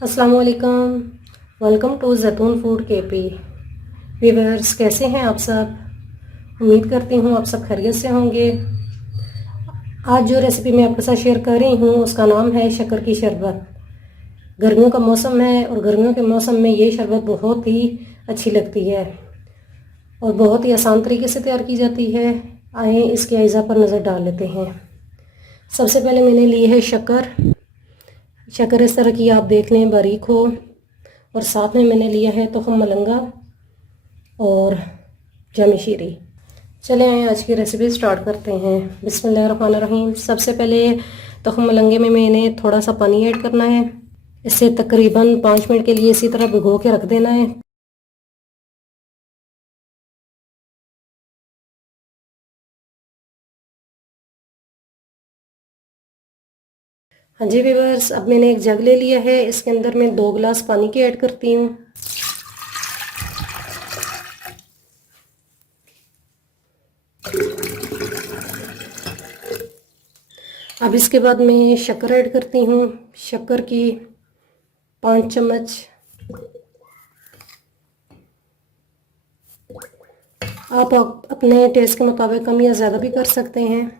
अस्सलाम वालेकुम। Welcome to जैतून फूड केपी। व्यूअर्स, कैसे हैं आप सब? उम्मीद करती हूँ आप सब खैरियत से होंगे। आज जो रेसिपी मैं आपके साथ शेयर कर रही हूँ उसका नाम है शक्कर की शरबत। गर्मियों का मौसम है और गर्मियों के मौसम में ये शरबत बहुत ही अच्छी लगती है और बहुत ही आसान तरीके से तैयार की जाती है। आए इसके अज्जा पर नज़र डाल लेते हैं। सबसे पहले मैंने ली है शक्कर। शक्कर इस तरह की आप देख लें, बारीक हो। और साथ में मैंने लिया है तुखम मलंगा और जामी शीरी। चले आए आज की रेसिपी स्टार्ट करते हैं। बिस्मिल्लाहिर्रहमानिर्रहीम। सबसे पहले तुखम मलंगे में मैंने थोड़ा सा पानी ऐड करना है। इसे तकरीबन 5 मिनट के लिए इसी तरह भिगो के रख देना है। हाँ जी व्यूअर्स, अब मैंने एक जग ले लिया है। इसके अंदर मैं 2 गिलास पानी के ऐड करती हूँ। अब इसके बाद मैं शक्कर ऐड करती हूँ। शक्कर की 5 चम्मच। आप अपने टेस्ट के मुताबिक कम या ज़्यादा भी कर सकते हैं।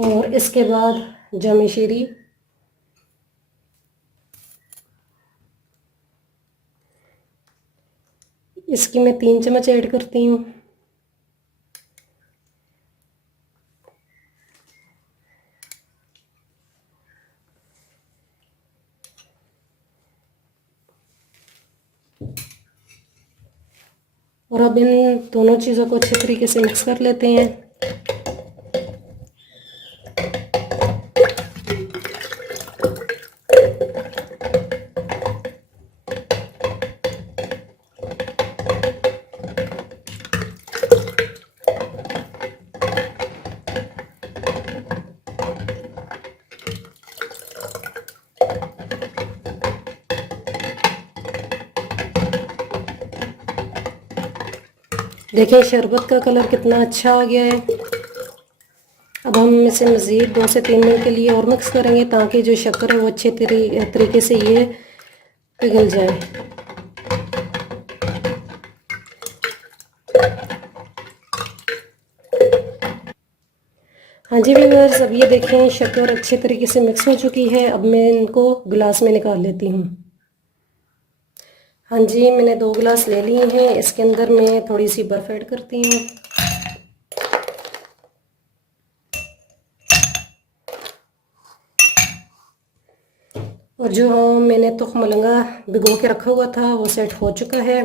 और इसके बाद जामी शीरी, इसकी मैं 3 चम्मच ऐड करती हूँ। और अब इन दोनों चीज़ों को अच्छे तरीके से मिक्स कर लेते हैं। देखिए शरबत का कलर कितना अच्छा आ गया है। अब हम इसे मज़ीद 2 से 3 मिनट के लिए और मिक्स करेंगे ताकि जो शक्कर है वो अच्छे तरीके से ये पिघल जाए। हाँ जी व्यूअर्स, अब ये देखें शक्कर अच्छे तरीके से मिक्स हो चुकी है। अब मैं इनको गिलास में निकाल लेती हूँ। हाँ जी, मैंने 2 गिलास ले लिए हैं। इसके अंदर मैं थोड़ी सी बर्फ़ ऐड करती हूँ। और जो मैंने तुख मलंगा भिगो के रखा हुआ था वो सेट हो चुका है।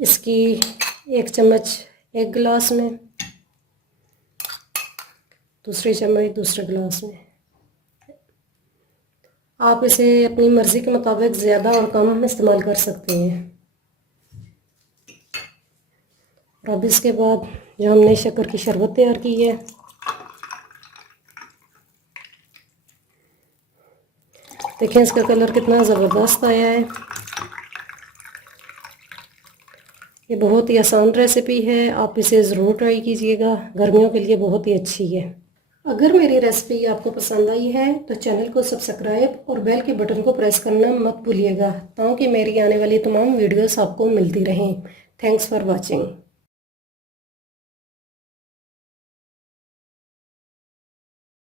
इसकी 1 चम्मच एक गिलास में, दूसरी चम्मच दूसरे गिलास में। आप इसे अपनी मर्ज़ी के मुताबिक ज़्यादा और कम इस्तेमाल कर सकते हैं। और अब इसके बाद जो हमने शक्कर की शरबत तैयार की है, देखें इसका कलर कितना ज़बरदस्त आया है। ये बहुत ही आसान रेसिपी है, आप इसे ज़रूर ट्राई कीजिएगा। गर्मियों के लिए बहुत ही अच्छी है। अगर मेरी रेसिपी आपको पसंद आई है तो चैनल को सब्सक्राइब और बेल के बटन को प्रेस करना मत भूलिएगा ताकि मेरी आने वाली तमाम वीडियोस आपको मिलती रहें। Thanks for watching.